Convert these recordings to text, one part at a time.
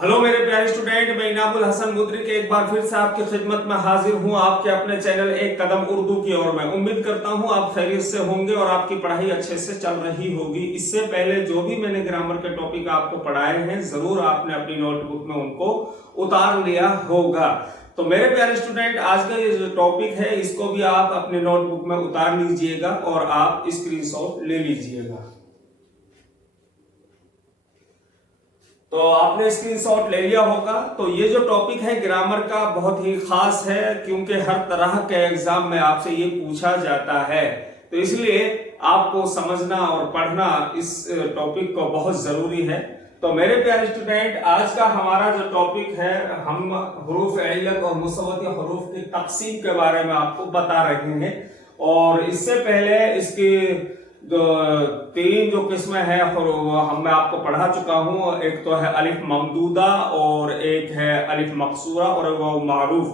Hello मेरे प्यारे student, मैं इनामुल हसन मुद्रिक एक बार फिर से आपकी खिदमत में हाजिर हूं आपके अपने चैनल एक कदम उर्दू की ओर। मैं उम्मीद करता हूं आप खैरियत से होंगे और आपकी पढ़ाई अच्छे से चल रही होगी। इससे पहले जो भी मैंने ग्रामर के टॉपिक आपको पढ़ाए हैं जरूर आपने अपनी नोटबुक में उनको उतार लिया होगा। तो मेरे प्यारे स्टूडेंट, आज का ये जो टॉपिक है इसको भी आप अपने नोटबुक में उतार लीजिएगा और आप स्क्रीनशॉट ले लीजिएगा। तो आपने स्क्रीनशॉट ले लिया होगा। तो ये जो टॉपिक है ग्रामर का बहुत ही खास है, क्योंकि हर तरह के एग्जाम में आपसे ये पूछा जाता है। तो इसलिए आपको समझना और पढ़ना इस टॉपिक को बहुत जरूरी है। तो मेरे प्यारे स्टूडेंट, आज का हमारा जो टॉपिक है, हम हरूफ इल्लत और मुसव्वती हरूफ की तकसीम के बारे में आपको बता रहे हैं। और इससे पहले इसकी जो तीन जो किस्में हैं मैं आपको पढ़ा चुका हूं। एक तो है अलिफ ममदूदा और एक है अलिफ मकसूरा और वो मारूफ,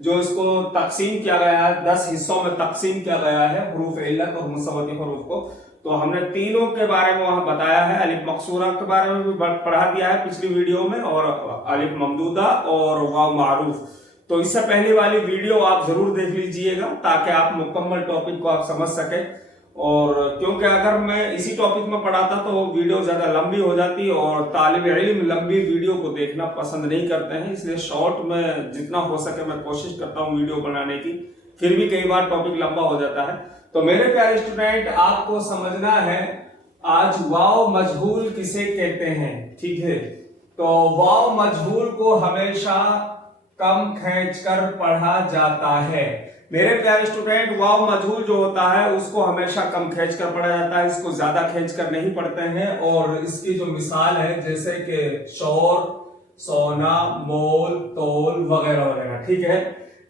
जो इसको तकसीम किया गया है, 10 हिस्सों में तकसीम किया गया है हरूफ इल्लत और मुसव्वती हरूफ को। तो हमने तीनों के बारे में वहां बताया है। अलिफ मकसूरा के बारे में भी पढ़ा दिया है पिछली वीडियो में, और अलिफ ममदूदा और वाव मारूफ। तो इससे पहले वाली वीडियो आप जरूर देख लीजिएगा ताकि आप मुकम्मल टॉपिक को आप समझ सके। और क्योंकि अगर मैं इसी टॉपिक में पढ़ाता तो वीडियो ज्यादा लंबी हो जाती और तालिब इल्म लंबी वीडियो को देखना पसंद नहीं करते हैं, इसलिए शॉर्ट में जितना हो सके मैं कोशिश करता हूं वीडियो बनाने की। फिर भी कई बार टॉपिक लंबा हो जाता है। तो मेरे प्यारे स्टूडेंट, आपको समझना है आज वाव मजहूल किसे कहते हैं। ठीक है, तो वाव मजहूल को हमेशा कम खींचकर पढ़ा जाता है। मेरे प्यारे स्टूडेंट, वाव मजहूल जो होता है उसको हमेशा कम खींचकर पढ़ा जाता है, इसको ज्यादा खींचकर नहीं पढ़ते हैं। और इसकी जो मिसाल है जैसे कि शोर, सोना, मोल, तोल वगैरह वगैरह, ठीक है,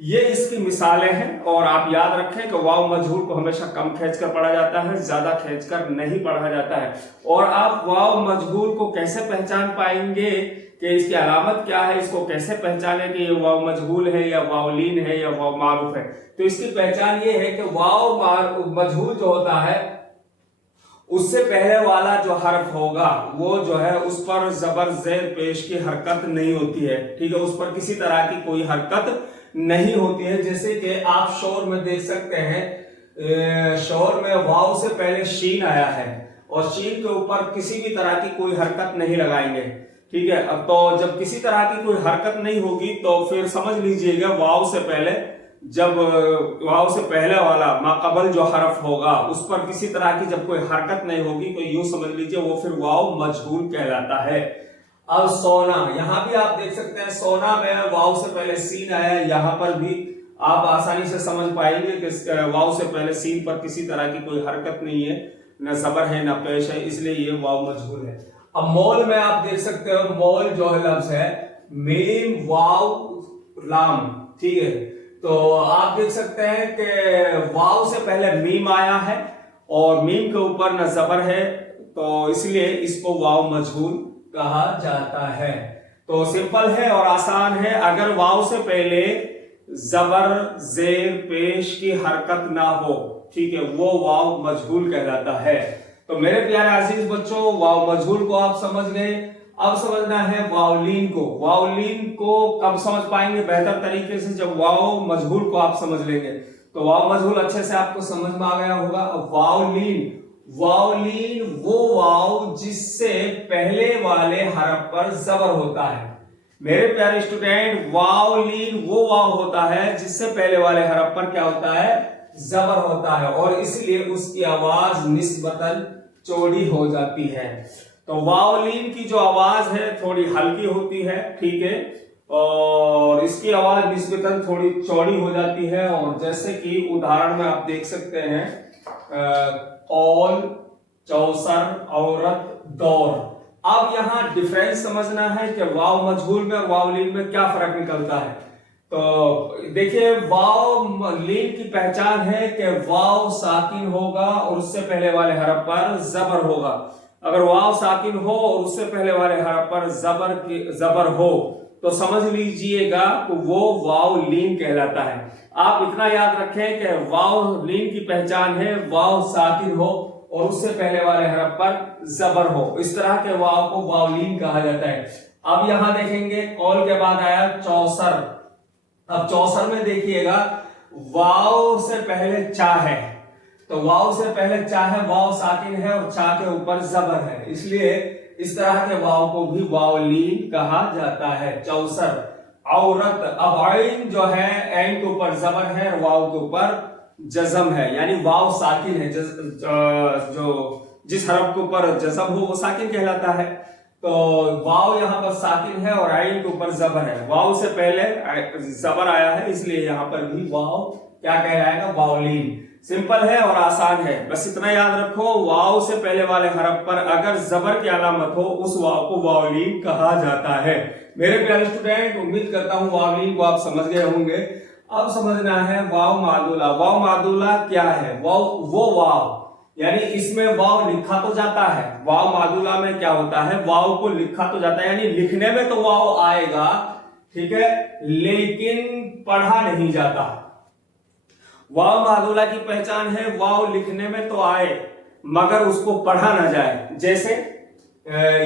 ये इसकी मिसालें हैं। और आप याद रखें कि वाव मजहूल को हमेशा कम खींचकर पढ़ा जाता है, ज्यादा खींचकर नहीं पढ़ा जाता है। और आप वाव मजहूल को कैसे पहचान पाएंगे कि इसकी अलामत क्या है, इसको कैसे पहचाने कि ये वाव मजहूल है या वावलीन है या वाव मारूफ है। तो इसकी पहचान ये है कि वाव मजहूल जो होता है उससे पहले वाला जो हर्फ होगा वो जो है उस पर जबर जेर पेश की हरकत नहीं होती है। ठीक है, उस पर किसी तरह की कोई हरकत नहीं होती है। जैसे कि आप शोर में देख सकते हैं, शोर में वाव से पहले शीन आया है और शीन के ऊपर किसी भी तरह की कोई हरकत नहीं लगाएंगे। ठीक है, अब तो जब किसी तरह की कोई हरकत नहीं होगी तो फिर समझ लीजिएगा वाव से पहले, जब वाव से पहले वाला माकबल जो हरफ होगा उस पर किसी तरह की जब कोई हरकत नहीं होगी तो यूं समझ लीजिए वो फिर वाव मजहूल कहलाता है। अब सोना, यहां भी आप देख सकते हैं सोना में वाव से पहले सीन आया। यहां पर भी आप आसानी से समझ पाएंगे कि वाव से पहले सीन पर किसी तरह की कोई हरकत नहीं है, न जबर है न पेश है, इसलिए ये वाव मजहूल है। अब मोल में आप देख सकते हो, मोल जो है लफ्ज है मीम वाव लाम। ठीक है, तो आप देख सकते हैं कि वाव से पहले मीम आया है और मीम के ऊपर न जबर है, तो इसलिए इसको वाव मजहूल कहा जाता है। तो सिंपल है और आसान है। अगर वाव से पहले जबर जेर पेश की हरकत ना हो, ठीक है, वो वाव मजहूल कहलाता है। तो मेरे प्यारे अजीज बच्चों, वाव मजहूल को आप समझ गए। अब समझना है वावलीन को। वावलीन को कब समझ पाएंगे बेहतर तरीके से, जब वाव मजहूल को आप समझ लेंगे। तो वाव मजहूल अच्छे से आपको समझ में आ गया होगा। वावलीन, वावलीन वो वाव जिससे पहले वाले हरफ पर जबर होता है। मेरे प्यारे स्टूडेंट, वावलीन वो वाव होता है जिससे पहले वाले हरफ पर क्या होता है, जबर होता है, और इसलिए उसकी आवाज निस्बतन चौड़ी हो जाती है। तो वावलीन की जो आवाज है थोड़ी हल्की होती है, ठीक है, और इसकी आवाज निस्बतन थोड़ी चौड़ी हो जाती है। और जैसे कि उदाहरण में आप देख सकते हैं, कौल, चौसर, औरत, दौर। अब यहां डिफरेंस समझना है कि वाव मजहूल में और वावलीन में क्या फर्क निकलता है। तो देखिए, वाव लीन की पहचान है कि वाव साकिन होगा और उससे पहले वाले हरफ पर जबर होगा। अगर वाव साकिन हो और उससे पहले वाले हरफ पर जबर हो तो समझ लीजिएगा कि वो वाव लीन कहलाता है। आप इतना याद रखें कि वाव लीन की पहचान है वाव साकिन हो और उससे पहले वाले हरफ पर जबर हो। इस तरह के वाव को वावलीन कहा जाता है। अब यहां देखेंगे कॉल के बाद आया चौसर। अब चौसर में देखिएगा वाव से पहले चा है, तो वाव से पहले चा है, वाव साकिन है और चा के ऊपर जबर है, इसलिए इस तरह के वाव को भी वावलीन कहा जाता है। चौसर। औरत, अब आइन जो है ऐन के ऊपर जबर है और वाव के ऊपर जजम है, यानी वाव साकिन है, जो जिस हरफ के ऊपर जजम हो वो साकिन कहलाता है। तो वाव यहाँ पर साकिन है और आइन के ऊपर जबर है, वाव से पहले जबर आया है, इसलिए यहाँ पर भी वाव क्या कहलाएगा, वावलीन। सिंपल है और आसान है, बस इतना याद रखो, वाव से पहले वाले हरफ पर अगर जबर की अलामत हो उस वाव को वावलीन कहा जाता है। मेरे प्यारे स्टूडेंट, उम्मीद करता हूं वावलीन को आप समझ गए होंगे। अब समझना है वाव मादुला। वाव मादुला क्या है? वो वाव, यानी इसमें वाव लिखा तो जाता है, वाव मादुला में क्या होता है, वाव को लिखा तो जाता है, यानी लिखने में तो वाव आएगा, ठीक है, लेकिन पढ़ा नहीं जाता। वाव मादुला की पहचान है वाव लिखने में तो आए मगर उसको पढ़ा ना जाए। जैसे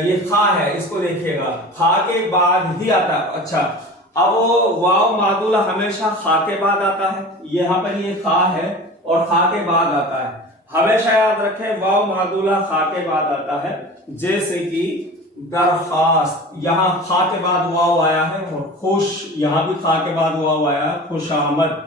ये खा है, इसको देखिएगा, खा के बाद ही आता है। अच्छा, अब वाव मादुला हमेशा खा के बाद आता है, यहाँ पर ये खा है और खा के बाद आता है, हमेशा याद रखें वाव मादुला खा के बाद आता है। जैसे कि दरखास्त, यहाँ खा के बाद वाव आया है, और खुश, यहाँ भी खा के बाद वाव आया है, खुशामद,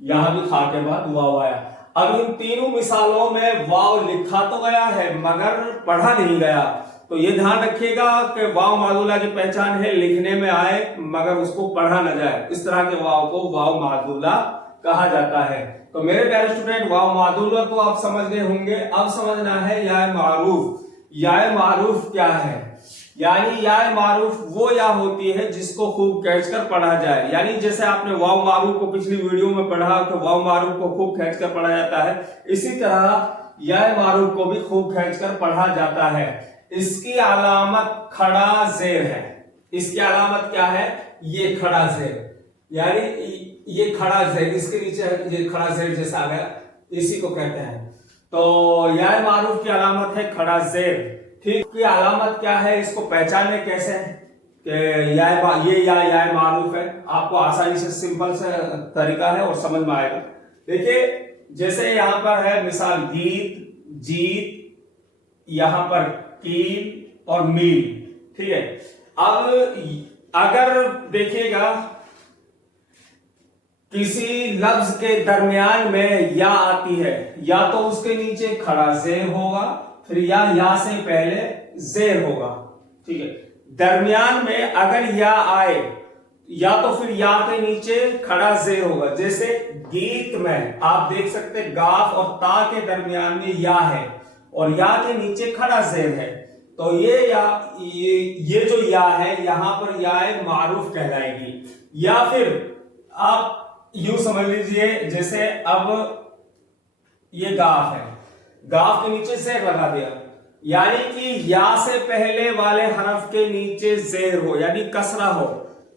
यहाँ भी खा के बाद वाव आया। अब इन तीनों मिसालों में वाव लिखा तो गया है मगर पढ़ा नहीं गया, तो ये ध्यान रखिएगा कि वाव मादुला की पहचान है लिखने में आए मगर उसको पढ़ा न जाए, इस तरह के वाव को वाव मादुला कहा जाता है। तो मेरे प्यारे स्टूडेंट, वाव मादुला को आप समझ गए होंगे। अब समझना है या मारूफ। या मारूफ क्या है? यानी या मारूफ वो या होती है जिसको खूब खींचकर पढ़ा जाए, यानी जैसे आपने वाव मारूफ को पिछली वीडियो में पढ़ा तो वाव मारूफ को खूब खींचकर पढ़ा जाता है, इसी तरह या मारूफ को भी खूब खींचकर पढ़ा जाता है। इसकी अलामत खड़ा जेर है। इसकी अलामत क्या है? ये खड़ा जेर, यानी ये खड़ा जेर, इसके नीचे ये खड़ा जेर जैसा आ गया, इसी को कहते हैं। तो या मारूफ की अलामत है खड़ा जेर। ठीक, की अलामत क्या है, इसको पहचाने कैसे कि या मारूफ है? आपको आसानी से सिंपल से तरीका है और समझ में आएगा। देखिए, जैसे यहां पर है मिसाल गीत, जीत, यहां पर कील और मील, ठीक है। अब अगर देखिएगा किसी लफ्ज के दरमियान में या आती है, या तो उसके नीचे खड़ा जेर होगा, फिर या से पहले जेर होगा, ठीक है। दरमियान में अगर या आए, या तो फिर या के नीचे खड़ा जेर होगा। जैसे गीत में आप देख सकते गाफ और ता के दरमियान में या है और या के नीचे खड़ा जेर है, तो ये जो या है यहां पर या मारूफ कहलाएगी। या फिर आप यूं समझ लीजिए, जैसे अब ये गाफ है, गाफ के नीचे जेर लगा दिया, यानी कि या से पहले वाले हरफ के नीचे जेर हो यानी कसरा हो,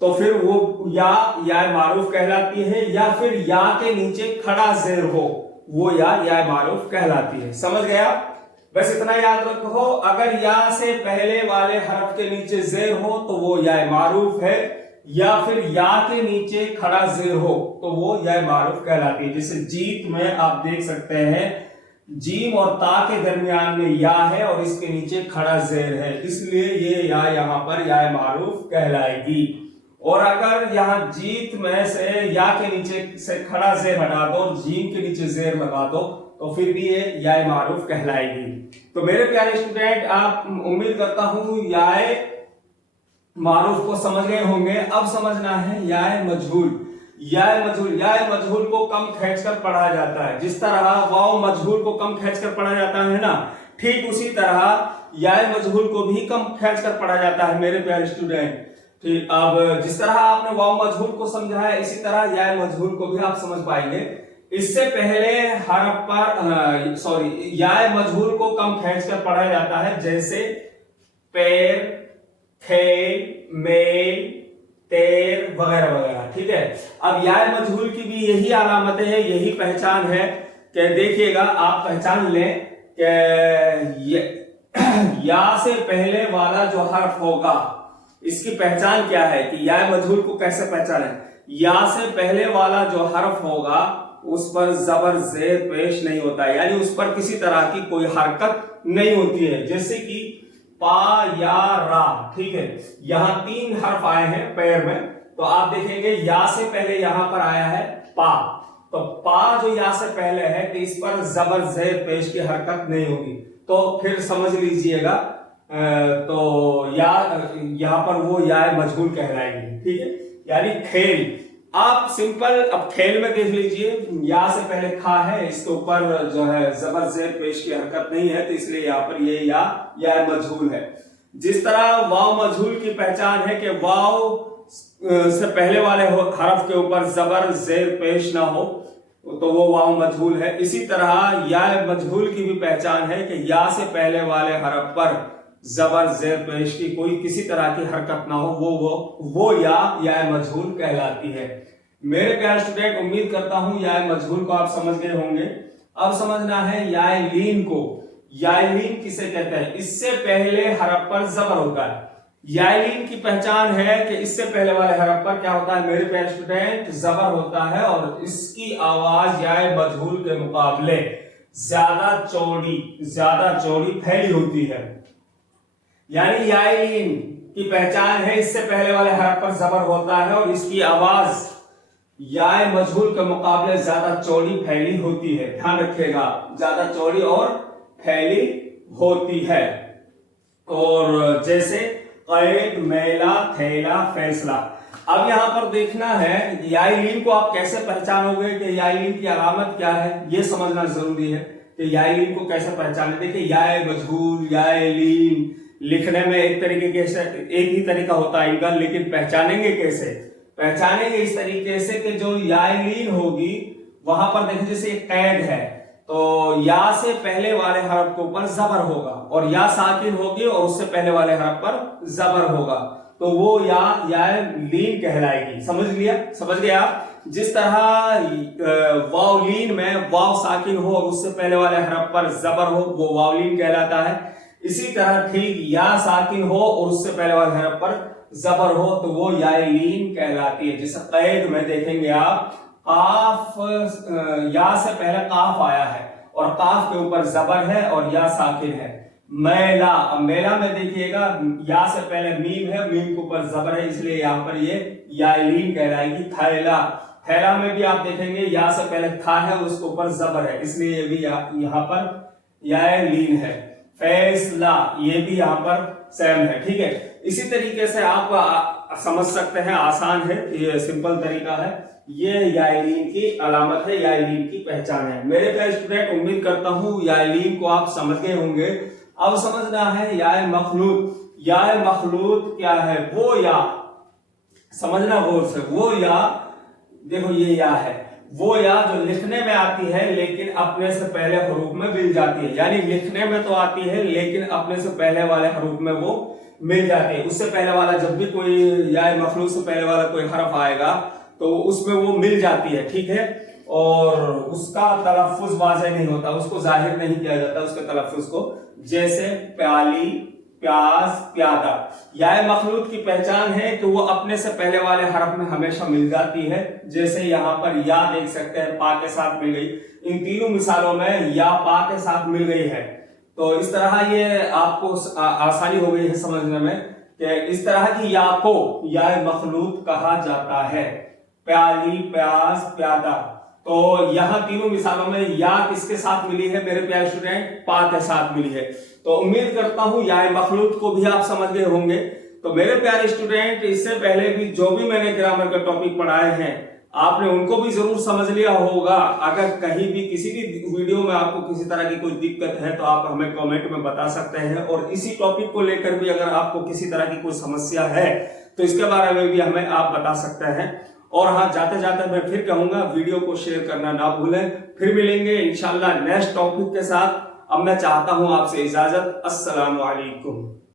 तो फिर वो या मारूफ कहलाती है। या फिर या के नीचे खड़ा जेर हो, वो या मारूफ कहलाती है। समझ गया? बस इतना याद रखो, अगर या से पहले वाले हरफ के नीचे जेर हो तो वो या मारूफ है, या फिर या के नीचे खड़ा जेर हो तो वो या मारूफ कहलाती है। जैसे जीत में आप देख सकते हैं जीम और ता के दरमियान में या है और इसके नीचे खड़ा जेर है, इसलिए ये या यहाँ पर या मारूफ कहलाएगी। और अगर यहाँ जीत में से या के नीचे से खड़ा जेर हटा दो और जीम के नीचे जेर लगा दो तो फिर भी ये या मारूफ कहलाएगी। तो मेरे प्यारे स्टूडेंट, आप उम्मीद करता हूं या मारूफ को समझ गए होंगे। अब समझना है या मजहूल। या मजहूल को कम खींचकर पढ़ा जाता है। जिस तरह वाव मजहूल को कम खींचकर पढ़ा जाता है ना, ठीक उसी तरह या मजहूल को भी कम खींचकर पढ़ा जाता है मेरे प्यारे स्टूडेंट। ठीक, अब जिस तरह आपने वाव मजहूल को समझा है इसी तरह या मजहूल को भी आप समझ पाएंगे। इससे पहले हरफ पर या मजहूल को कम खींचकर पढ़ा जाता है, जैसे पैर, खेल, मेल, तेर वगैरह वगैरह, ठीक है। अब या मजहूल की भी यही अलामतें हैं, यही पहचान है कि देखिएगा आप पहचान लें कि या से पहले वाला जो हर्फ होगा, इसकी पहचान क्या है कि या मजहूल को कैसे पहचाने। या से पहले वाला जो हर्फ होगा उस पर जबर जेर पेश नहीं होता है, यानी उस पर किसी तरह की कोई हरकत नहीं होती है। जैसे कि पा या रा, ठीक है, यहाँ 3 हर्फ आए हैं पैर में, तो आप देखेंगे या से पहले यहां पर आया है पा, तो पा जो या से पहले है तो इस पर जबर जेर पेश की हरकत नहीं होगी। तो फिर समझ लीजिएगा, तो या यहां पर वो या मजहूल कहलाएगी, ठीक है। यानी खेल, आप सिंपल अब खेल में देख लीजिए, या से पहले खा है, इसके ऊपर जो है जबर जेर पेश की हरकत नहीं है, तो इसलिए यहाँ पर ये या मजहूल है। जिस तरह वाव मजहूल की पहचान है कि वाव से पहले वाले हरफ के ऊपर जबर जेर पेश ना हो तो वो वाव मजहूल है, इसी तरह या मजहूल की भी पहचान है कि या से पहले वाले हरफ पर जबर जेर पेश की कोई किसी तरह की हरकत ना हो, वो या मजहूल कहलाती है। मेरे प्यारे स्टूडेंट, उम्मीद करता हूं या मजहूल को आप समझ गए होंगे। अब समझना है या लीन को। या लीन किसे कहते हैं? इससे पहले हरफ पर जबर होता है। या लीन की पहचान है कि इससे पहले वाले हरफ पर क्या होता है मेरे प्यारे स्टूडेंट? जबर होता है, और इसकी आवाज या मजहूल के मुकाबले ज्यादा चौड़ी फैली होती है। यानी यालीन की पहचान है इससे पहले वाले हरफ पर जबर होता है और इसकी आवाज या मजहूल के मुकाबले ज्यादा चौड़ी फैली होती है। ध्यान रखिएगा, ज्यादा चौड़ी और फैली होती है। और जैसे कैद, मेला, थैला, फैसला। अब यहां पर देखना है यालीन को आप कैसे पहचानोगे कि यालीन की अलामत क्या है, यह समझना जरूरी है कि यालीन को कैसे पहचाने। देखिए या मजहूल, यालीन लिखने में एक ही तरीका होता है इनका, लेकिन पहचानेंगे कैसे? पहचानेंगे इस तरीके से कि जो यालीन होगी वहां पर देखिए जैसे एक कैद है तो या से पहले वाले हरफ के ऊपर जबर होगा और या साकिन होगी और उससे पहले वाले हरफ पर जबर होगा, तो वो या लीन कहलाएगी। समझ गए आप? जिस तरह वावलीन में वाव साकिन हो और उससे पहले वाले हरफ पर जबर हो वो वावलीन कहलाता है। इसी तरह ठीक या साकिन हो और उससे पहले वाले हरफ पर जबर हो तो वो यालीन कहलाती है। जैसे कैद में देखेंगे आप, काफ, या से पहले काफ आया है और काफ के ऊपर जबर है और या साकिन है। मेला में देखिएगा या से पहले मीम है, मीम के ऊपर जबर है, इसलिए यहाँ पर ये यालीन कहलाएगी। थैला में भी आप देखेंगे या से पहले था है उसके ऊपर जबर है, इसलिए ये भी यहाँ पर यालीन है। फैसला ये भी यहाँ पर सेम है, ठीक है। इसी तरीके से आप समझ सकते हैं, आसान है, ये सिंपल तरीका है। ये यालीन की अलामत है, यालीन की पहचान है। मेरे प्यारे स्टूडेंट, उम्मीद करता हूं यालीन को आप समझ गए होंगे। अब समझना है या मखलूत। या मखलूत क्या है? वो या, समझना गौर से, वो या, देखो ये या है, वो या जो लिखने में आती है लेकिन अपने से पहले हरूफ में मिल जाती है। यानी लिखने में तो आती है लेकिन अपने से पहले वाले हरूफ में वो मिल जाती है। उससे पहले वाला जब भी कोई या मखलूत से पहले वाला कोई हरफ आएगा तो उसमें वो मिल जाती है, ठीक है। और उसका तलफ्फुज वाज़ेह नहीं होता, उसको जाहिर नहीं किया जाता उसके तलफ्फुज को। जैसे प्याली, प्याज, प्यादा। या मखलूत की पहचान है कि वो अपने से पहले वाले हरफ में हमेशा मिल जाती है। जैसे यहाँ पर या देख सकते हैं, पा के साथ मिल गई। इन तीनों मिसालों में या पा के साथ मिल गई है, तो इस तरह ये आपको आसानी हो गई है समझने में कि इस तरह की या को या मखलूत कहा जाता है। प्याली, प्याज, प्यादा। तो यहाँ तीनों मिसालों में या किसके साथ मिली है मेरे प्यारे स्टूडेंट? पा के साथ मिली है। तो उम्मीद करता हूं या मखलूत को भी आप समझ गए होंगे। तो मेरे प्यारे स्टूडेंट, इससे पहले भी जो भी मैंने ग्रामर का टॉपिक पढ़ाए हैं आपने उनको भी जरूर समझ लिया होगा। अगर कहीं भी किसी भी वीडियो में आपको किसी तरह की कोई दिक्कत है तो आप हमें कमेंट में बता सकते हैं, और इसी टॉपिक को लेकर भी अगर आपको किसी तरह की कोई समस्या है तो इसके बारे में भी हमें आप बता सकते हैं। और हाँ, जाते जाते मैं फिर कहूंगा वीडियो को शेयर करना ना भूलें। फिर मिलेंगे इंशाल्लाह नेक्स्ट टॉपिक के साथ। अब मैं चाहता हूं आपसे इजाजत। अस्सलाम वालेकुम।